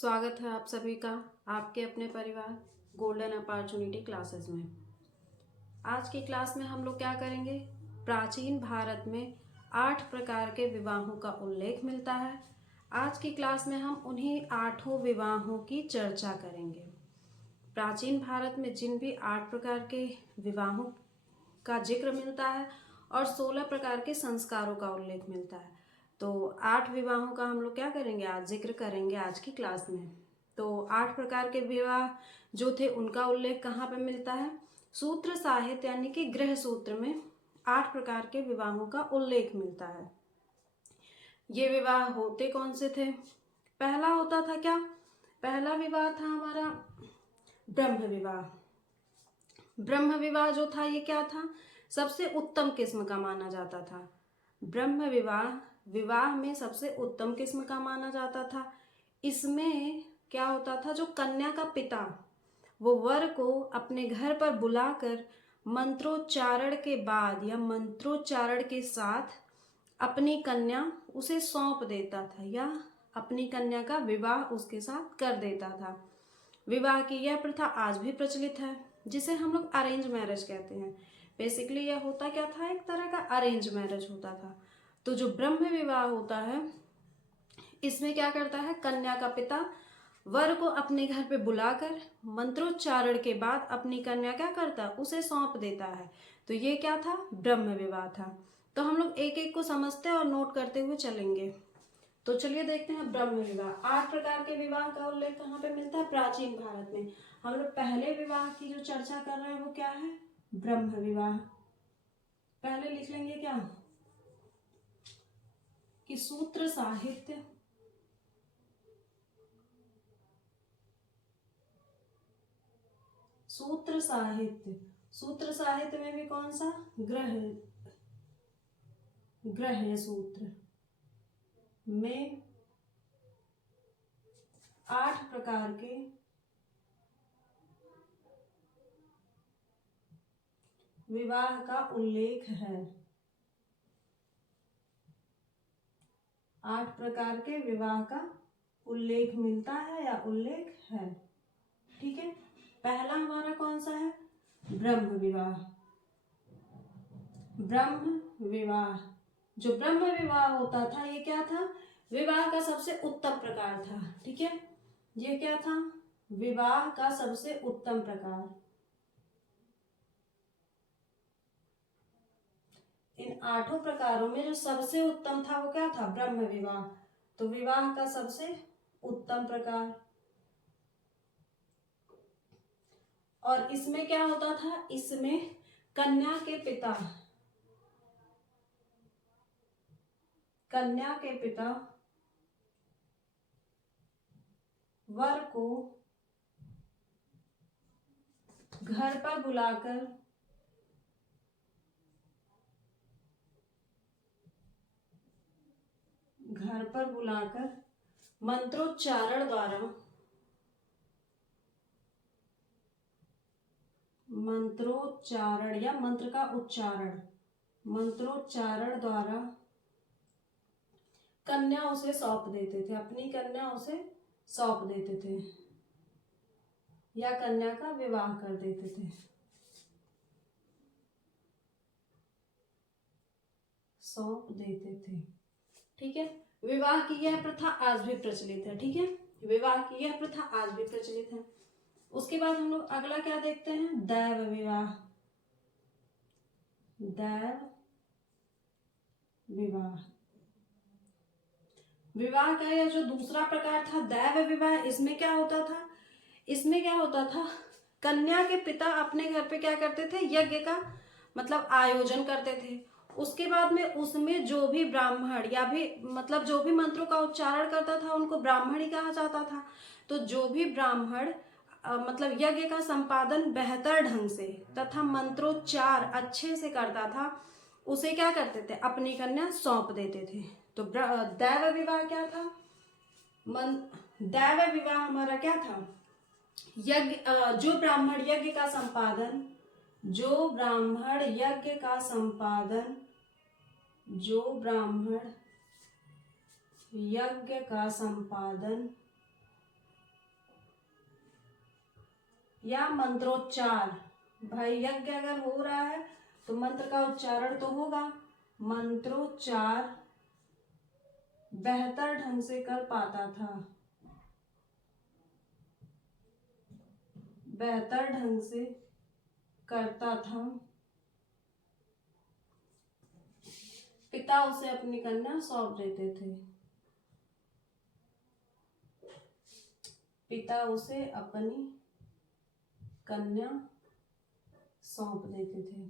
स्वागत है आप सभी का आपके अपने परिवार गोल्डन अपॉर्चुनिटी क्लासेस में। आज की क्लास में हम लोग क्या करेंगे, प्राचीन भारत में 8 प्रकार के विवाहों का उल्लेख मिलता है। आज की क्लास में हम उन्हीं 8 विवाहों की चर्चा करेंगे। प्राचीन भारत में जिन भी 8 प्रकार के विवाहों का जिक्र मिलता है और 16 प्रकार के संस्कारों का उल्लेख मिलता है। तो 8 विवाहों का हम लोग क्या करेंगे, आज जिक्र करेंगे आज की क्लास में। तो 8 प्रकार के विवाह जो थे उनका उल्लेख कहाँ पे मिलता है, सूत्र साहित्य यानी कि गृह सूत्र में 8 प्रकार के विवाहों का उल्लेख मिलता है। ये विवाह होते कौन से थे? पहला होता था क्या, पहला विवाह था हमारा ब्रह्म विवाह। ब्रह्म विवाह जो था ये क्या था, सबसे उत्तम किस्म का माना जाता था। ब्रह्म विवाह विवाह में सबसे उत्तम किस्म का माना जाता था। इसमें क्या होता था, जो कन्या का पिता वो वर को अपने घर पर बुलाकर मंत्रोच्चारण के बाद या मंत्रोच्चारण के साथ अपनी कन्या उसे सौंप देता था या अपनी कन्या का विवाह उसके साथ कर देता था। विवाह की यह प्रथा आज भी प्रचलित है, जिसे हम लोग अरेंज मैरिज कहते हैं। बेसिकली यह होता क्या था, एक तरह का अरेंज मैरिज होता था। तो जो ब्रह्म विवाह होता है इसमें क्या करता है, कन्या का पिता वर को अपने घर पे बुलाकर मंत्रोच्चारण के बाद अपनी कन्या क्या करता है, उसे सौंप देता है। तो ये क्या था, ब्रह्म विवाह था। तो हम लोग एक एक को समझते और नोट करते हुए चलेंगे। तो चलिए देखते हैं ब्रह्म विवाह। 8 प्रकार के विवाह का उल्लेख कहाँ पे मिलता है, प्राचीन भारत में। हम लोग पहले विवाह की जो चर्चा कर रहे हैं वो क्या है, ब्रह्म विवाह। पहले लिख लेंगे क्या कि सूत्र साहित्य सूत्र साहित्य सूत्र साहित्य में भी कौन सा, ग्रह सूत्र में 8 प्रकार के विवाह का उल्लेख है। 8 प्रकार के विवाह का उल्लेख मिलता है या उल्लेख है। ठीक है, पहला हमारा कौन सा है, ब्रह्म विवाह। ब्रह्म विवाह, जो ब्रह्म विवाह होता था ये क्या था, विवाह का सबसे उत्तम प्रकार था। ठीक है, ये क्या था, विवाह का सबसे उत्तम प्रकार। इन 8 प्रकारों में जो सबसे उत्तम था वो क्या था, ब्रह्म विवाह। तो विवाह का सबसे उत्तम प्रकार। और इसमें क्या होता था, इसमें कन्या के पिता वर को घर पर बुलाकर मंत्रोच्चारण या मंत्रोच्चारण द्वारा कन्या उसे सौंप देते थे, अपनी कन्या उसे सौंप देते थे या कन्या का विवाह कर देते थे, सौंप देते थे। ठीक है, विवाह की यह प्रथा आज भी प्रचलित है। ठीक है, विवाह की यह प्रथा आज भी प्रचलित है। उसके बाद हम लोग अगला क्या देखते हैं, दैव विवाह। दैव विवाह, विवाह का यह जो दूसरा प्रकार था दैव विवाह, इसमें क्या होता था, कन्या के पिता अपने घर पे क्या करते थे, यज्ञ का मतलब आयोजन करते थे। उसके बाद में उसमें जो भी ब्राह्मण या भी मतलब जो भी मंत्रों का उच्चारण करता था उनको ब्राह्मण ही कहा जाता था। तो जो भी ब्राह्मण मतलब यज्ञ का संपादन बेहतर ढंग से तथा मंत्रोच्चार अच्छे से करता था उसे क्या करते थे, अपनी कन्या सौंप देते थे। तो दैव विवाह क्या था, दैव विवाह हमारा क्या था, यज्ञ जो ब्राह्मण यज्ञ का संपादन या मंत्रोच्चार। भाई यज्ञ अगर हो रहा है तो मंत्र का उच्चारण तो होगा। मंत्रोच्चार बेहतर ढंग से कर पाता था, बेहतर ढंग से करता था। पिता उसे अपनी कन्या सौंप देते थे। पिता उसे अपनी कन्या सौंप देते थे।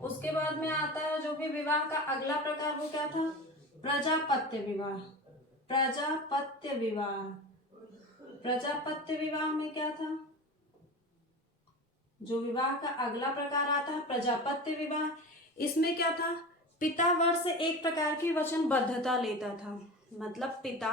उसके बाद में आता है जो भी विवाह का अगला प्रकार, वो क्या था? प्रजापत्य विवाह। प्रजापत्य विवाह। प्रजापत्य विवाह में क्या था? जो विवाह का अगला प्रकार आता है प्रजापत्य विवाह, इसमें क्या था? पिता वर से एक प्रकार की वचनबद्धता लेता था। मतलब पिता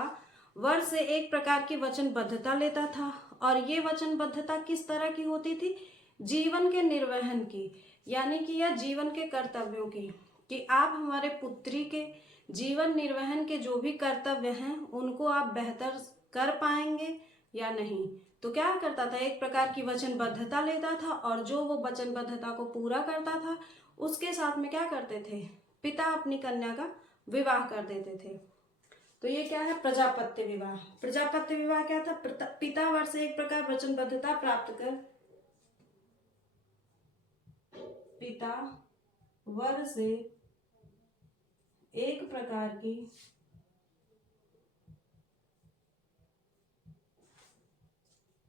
वर से एक प्रकार की वचनबद्धता लेता था, और ये वचनबद्धता किस तरह की होती थी? जीवन के निर्वहन की, यानी कि यह जीवन के कर्तव्यों की, कि आप हमारे पुत्री के जीवन निर्वहन के जो भी कर्तव्य हैं उनको आप बेहतर कर पाएंगे या नहीं। तो क्या करता था? एक प्रकार की वचनबद्धता लेता था, और जो वो वचनबद्धता को पूरा करता था उसके साथ में क्या करते थे? पिता अपनी कन्या का विवाह कर देते थे। तो ये क्या है? प्रजापत्य विवाह। प्रजापत्य विवाह क्या था? पिता वर से एक प्रकार वचनबद्धता प्राप्त कर, पिता वर से एक प्रकार की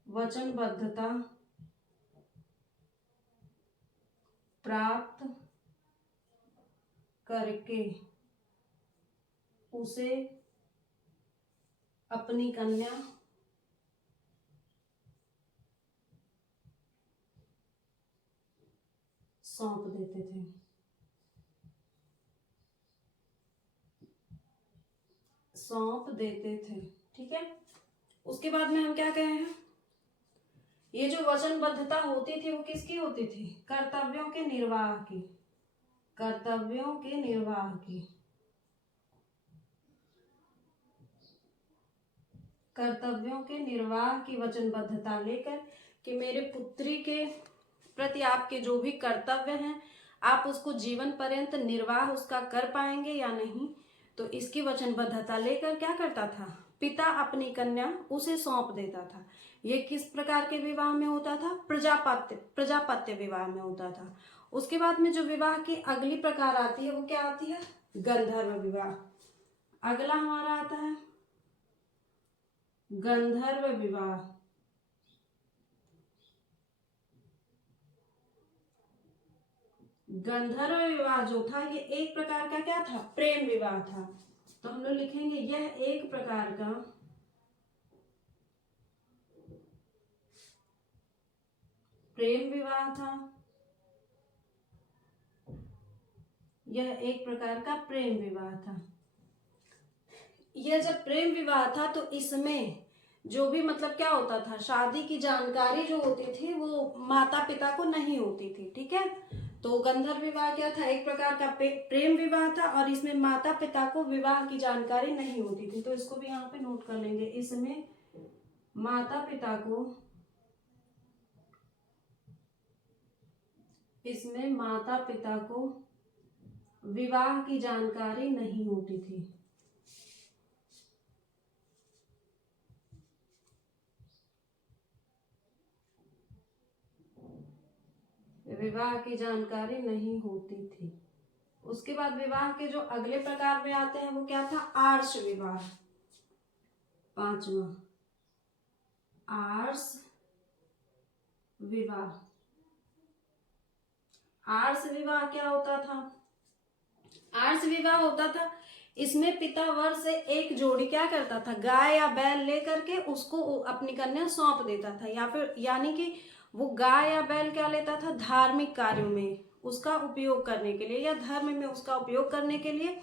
वचनबद्धता प्राप्त करके उसे अपनी कन्या सौंप देते थे। सौंप देते थे, ठीक है। उसके बाद में हम क्या कहे हैं? ये जो वचनबद्धता होती थी वो किसकी होती थी? कर्तव्यों के निर्वाह की। कर्तव्यों के निर्वाह की। कर्तव्यों के निर्वाह की वचनबद्धता लेकर कि मेरे पुत्री के प्रति आपके जो भी कर्तव्य हैं आप उसको जीवन पर्यंत निर्वाह उसका कर पाएंगे या नहीं। तो इसकी वचनबद्धता लेकर क्या करता था? पिता अपनी कन्या उसे सौंप देता था। ये किस प्रकार के विवाह में होता था? प्रजापत्य विवाह में होता था। उसके बाद में जो विवाह की अगली प्रकार आती है वो क्या आती है? गंधर्व विवाह। अगला हमारा आता है गंधर्व विवाह। गंधर्व विवाह जो था ये एक प्रकार का क्या था? प्रेम विवाह था। तो हम लोग लिखेंगे यह एक प्रकार का प्रेम विवाह था। यह एक प्रकार का प्रेम विवाह था। यह जब प्रेम विवाह था तो इसमें जो भी मतलब क्या होता था? शादी की जानकारी जो होती थी वो माता पिता को नहीं होती थी, ठीक है। तो गंधर्व विवाह क्या था? एक प्रकार का प्रेम विवाह था, और इसमें माता पिता को विवाह की जानकारी नहीं होती थी। तो इसको भी यहाँ पे नोट कर लेंगे। इसमें माता पिता को विवाह की जानकारी नहीं होती थी। विवाह की जानकारी नहीं होती थी। उसके बाद विवाह के जो अगले प्रकार में आते हैं वो क्या था? आर्ष विवाह। पांचवा आर्ष विवाह। आर्ष विवाह क्या होता था? आर्ष विवाह होता था इसमें पिता वर से एक जोड़ी क्या करता था? गाय या बैल लेकर के उसको अपनी कन्या सौंप देता था, या फिर यानी कि वो गाय या बैल क्या लेता था? धार्मिक कार्यों में उसका उपयोग करने के लिए या धर्म में उसका उपयोग करने के लिए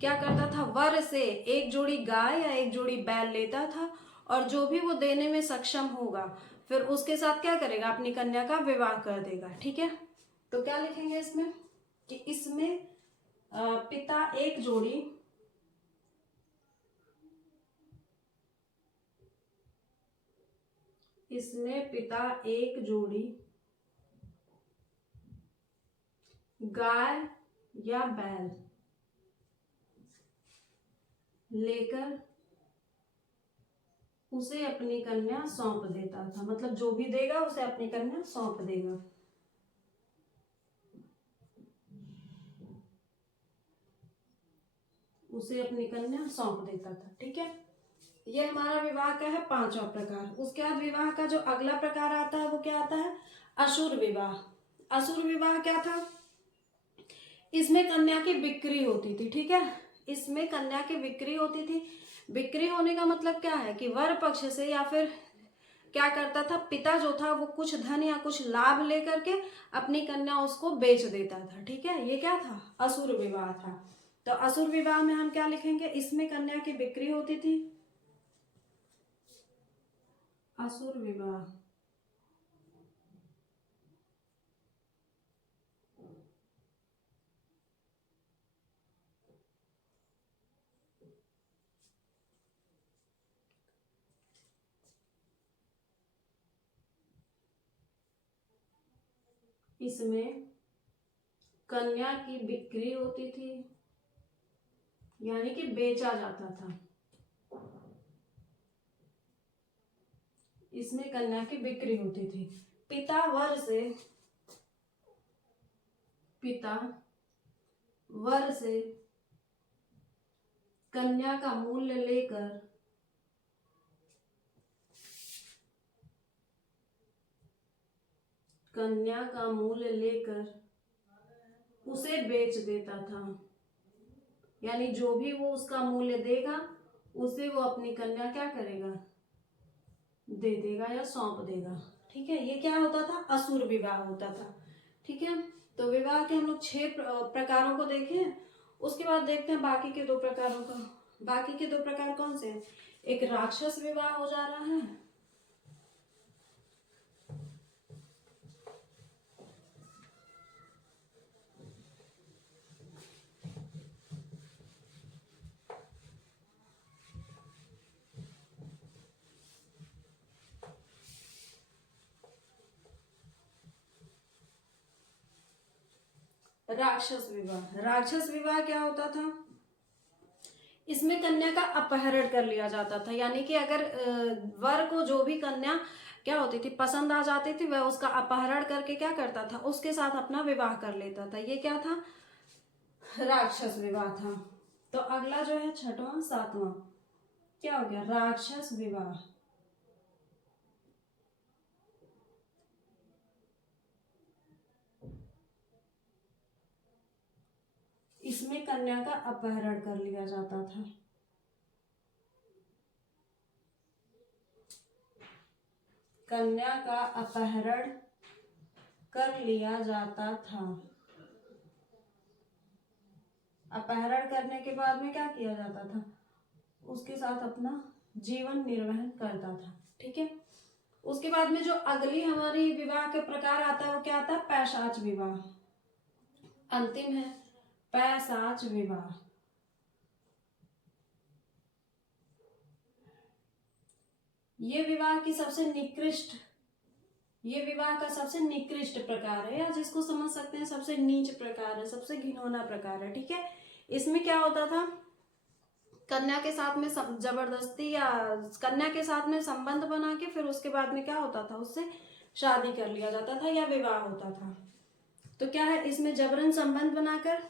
क्या करता था? वर से एक जोड़ी गाय या एक जोड़ी बैल लेता था, और जो भी वो देने में सक्षम होगा फिर उसके साथ क्या करेगा? अपनी कन्या का विवाह कर देगा, ठीक है। तो क्या लिखेंगे इसमें कि इसमें पिता एक जोड़ी इसमें पिता एक जोड़ी गाय या बैल लेकर उसे अपनी कन्या सौंप देता था। मतलब जो भी देगा उसे अपनी कन्या सौंप देगा। उसे अपनी कन्या सौंप देता था। ठीक है, ये हमारा विवाह का है पांचवा प्रकार। उसके बाद विवाह का जो अगला प्रकार आता है वो क्या आता है? असुर विवाह। असुर विवाह क्या था? इसमें कन्या की बिक्री होती थी। ठीक है, इसमें कन्या की बिक्री होती थी। बिक्री होने का मतलब क्या है कि वर पक्ष से या फिर क्या करता था, पिता जो था वो कुछ धन या कुछ लाभ लेकर के अपनी कन्या उसको बेच देता था। ठीक है, ये क्या था? असुर विवाह था। तो असुर विवाह में हम क्या लिखेंगे? इसमें कन्या की बिक्री होती थी। असुर विवाह। इसमें कन्या की बिक्री होती थी, यानी कि बेचा जाता था। इसमें कन्या की बिक्री होती थी। पिता वर से कन्या का मूल्य लेकर उसे बेच देता था। यानी जो भी वो उसका मूल्य देगा उसे वो अपनी कन्या क्या करेगा? दे देगा या सौंप देगा। ठीक है, ये क्या होता था? असुर विवाह होता था। ठीक है, तो विवाह के हम लोग 6 प्रकारों को देखें। उसके बाद देखते हैं बाकी के 2 प्रकारों का। बाकी के 2 प्रकार कौन से हैं? एक राक्षस विवाह हो जा रहा है, राक्षस विवाह। राक्षस विवाह क्या होता था? इसमें कन्या का अपहरण कर लिया जाता था। यानी कि अगर वर को जो भी कन्या क्या होती थी पसंद आ जाती थी, वह उसका अपहरण करके क्या करता था? उसके साथ अपना विवाह कर लेता था। ये क्या था? राक्षस विवाह था। तो अगला जो है 6वां 7वां क्या हो गया? राक्षस विवाह। इसमें कन्या का अपहरण कर लिया जाता था। कन्या का अपहरण कर लिया जाता था। अपहरण करने के बाद में क्या किया जाता था? उसके साथ अपना जीवन निर्वहन करता था। ठीक है, उसके बाद में जो अगली हमारी विवाह के प्रकार आता है वो क्या आता है? पैशाच विवाह। अंतिम है पैशाच विवाह। ये विवाह का सबसे निकृष्ट प्रकार है, या जिसको समझ सकते हैं सबसे नीच प्रकार है, सबसे घिनौना प्रकार है। ठीक है, इसमें क्या होता था? कन्या के साथ में जबरदस्ती या कन्या के साथ में संबंध बना के फिर उसके बाद में क्या होता था? उससे शादी कर लिया जाता था या विवाह होता था। तो क्या है इसमें? जबरन संबंध बनाकर।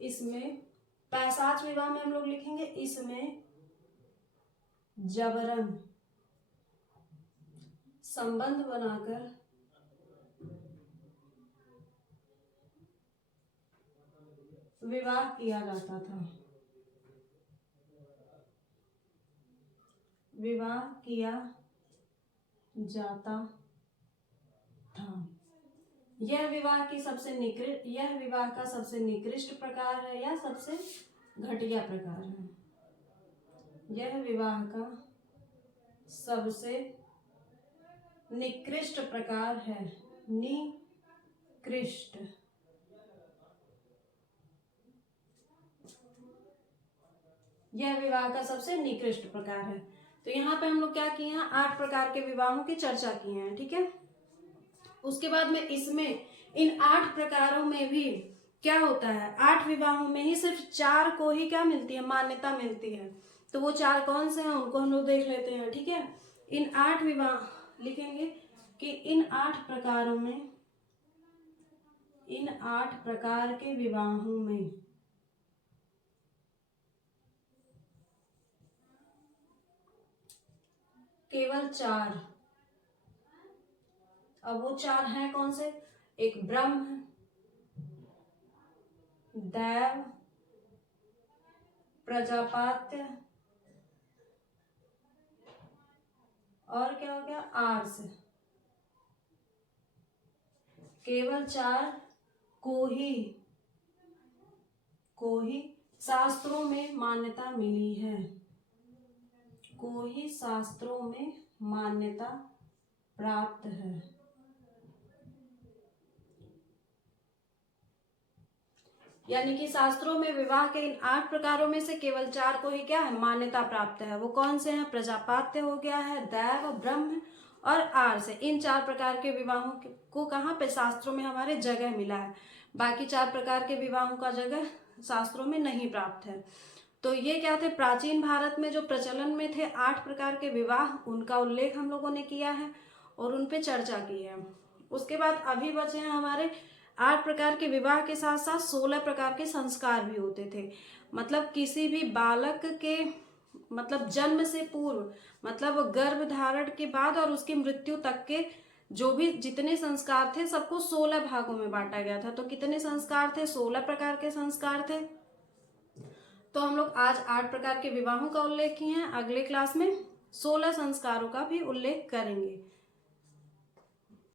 इसमें पैशाच विवाह में हम लोग लिखेंगे इसमें जबरन संबंध बनाकर विवाह किया जाता था। विवाह किया जाता था। यह विवाह का सबसे निकृष्ट प्रकार है या सबसे घटिया प्रकार है? यह विवाह का सबसे निकृष्ट प्रकार है। निकृष्ट। यह विवाह का सबसे निकृष्ट प्रकार है। तो यहाँ पे हम लोग क्या किए हैं, 8 प्रकार के विवाहों की चर्चा किए हैं, ठीक है। उसके बाद में इसमें इन 8 प्रकारों में भी क्या होता है, 8 विवाहों में ही सिर्फ 4 को ही क्या मिलती है, मान्यता मिलती है। तो वो 4 कौन से हैं उनको हम लोग देख लेते हैं, ठीक है। इन 8 विवाह लिखेंगे कि इन 8 प्रकारों में, इन 8 प्रकार के विवाहों में केवल 4, अब वो 4 हैं कौन से, एक ब्रह्म, दैव, प्रजापात्य और क्या हो गया, आर्ष। केवल 4 को ही शास्त्रों में मान्यता मिली है, को ही शास्त्रों में मान्यता प्राप्त है। यानी कि शास्त्रों में विवाह के इन 8 प्रकारों में से केवल 4 को ही क्या है, मान्यता प्राप्त है। वो कौन से हैं, प्रजापात्य हो गया है, दैव, ब्रह्म और आर्ष। इन 4 प्रकार के विवाहों को कहाँ पे, शास्त्रों में हमारे जगह मिला है। बाकी 4 प्रकार के विवाहों का जगह शास्त्रों में नहीं प्राप्त है। तो ये क्या थे, प्राचीन भारत में जो प्रचलन में थे 8 प्रकार के विवाह, उनका उल्लेख हम लोगों ने किया है और उन पे चर्चा की है। उसके बाद अभी बचे हैं हमारे 8 प्रकार के विवाह के साथ साथ 16 प्रकार के संस्कार भी होते थे। मतलब किसी भी बालक के मतलब जन्म से पूर्व, मतलब गर्भ धारण के बाद और उसकी मृत्यु तक के जो भी जितने संस्कार थे सबको 16 भागों में बांटा गया था। तो कितने संस्कार थे, 16 प्रकार के संस्कार थे। तो हम लोग आज 8 प्रकार के विवाहों का उल्लेख किए हैं, अगले क्लास में 16 संस्कारों का भी उल्लेख करेंगे।